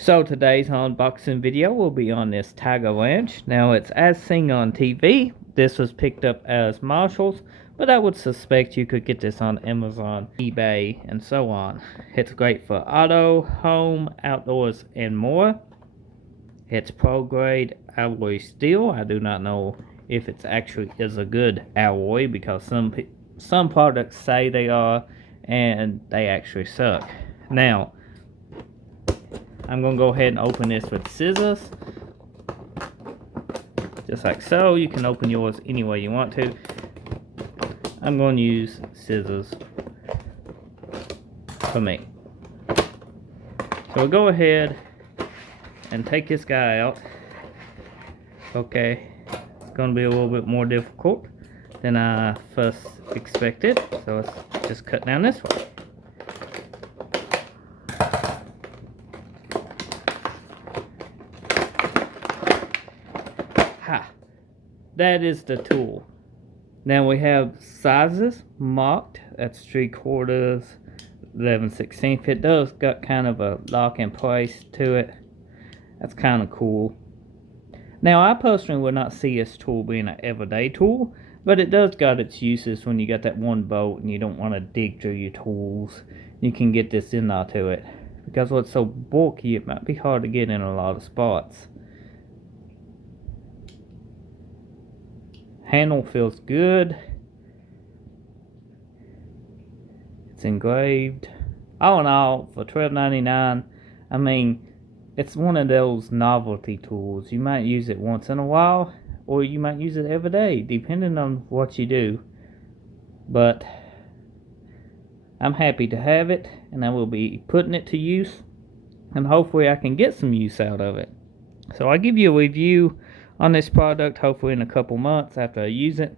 So today's unboxing video will be on this Tiger Ranch. Now it's as seen on TV. This was picked up as Marshall's, but I would suspect you could get this on Amazon, eBay, and so on. It's great for auto, home, outdoors, and more. It's pro grade alloy steel. I do not know if it actually is a good alloy because some products say they are and they actually suck. Now I'm going to go ahead and open this with scissors. Just like so. You can open yours any way you want to. I'm going to use scissors for me. So we'll go ahead and take this guy out. Okay. It's going to be a little bit more difficult than I first expected. So let's just cut down this one. That is the tool. Now we have sizes marked. That's 3/4, 11/16. It does got kind of a lock in place to it. That's kind of cool. Now I personally would not see this tool being an everyday tool, but it does got its uses when you got that one boat and you don't want to dig through your tools. You can get this in there to it. Because it's so bulky, it might be hard to get in a lot of spots. Handle feels good. It's engraved. All in all, for $12.99, I mean, it's one of those novelty tools. You might use it once in a while, or you might use it every day, depending on what you do. But I'm happy to have it, and I will be putting it to use, and hopefully I can get some use out of it. So I'll give you a review on this product hopefully in a couple months after I use it.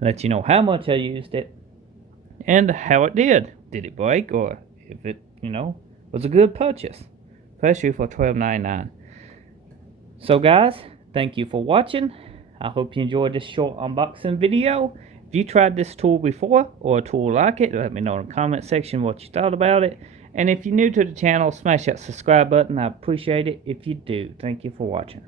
Let you know how much I used it and how it did. Did it break, or if it, was a good purchase, especially for $12.99. So guys, thank you for watching. I hope you enjoyed this short unboxing video. If you tried this tool before or a tool like it, let me know in the comment section what you thought about it. And if you're new to the channel, smash that subscribe button. I appreciate it if you do. Thank you for watching.